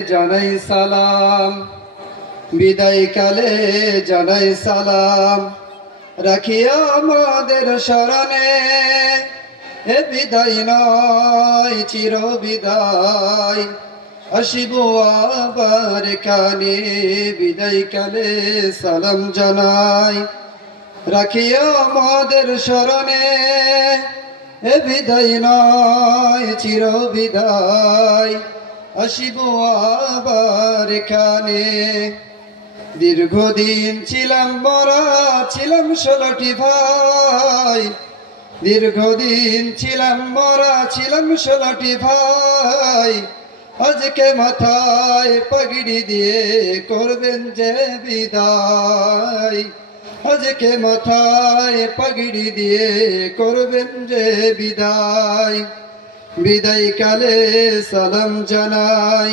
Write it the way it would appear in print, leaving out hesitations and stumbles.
জানাই সালাম, বিদায় কালে জানাই সালাম, রাখিয়া আমাদের শরণে এ বিদায় নয় চির বিদায়, আসিব আবার কানে বিদায় কালে সালাম জানাই, রাখিয়া আমাদের শরণে এ বিদায় নয় চির বিদায়, আসিব আবার এখানে। দীর্ঘদিন ছিলাম মরা, ছিলাম 16টি ভাই, দীর্ঘদিন ছিলাম মরা, ছিলাম 16টি ভাই, আজকে মাথায় পাগড়ি দিয়ে করবেন যে বিদায়, আজকে মাথায় পাগড়ি দিয়ে করবেন যে বিদায়, বিদায় কালে সালাম জানাই।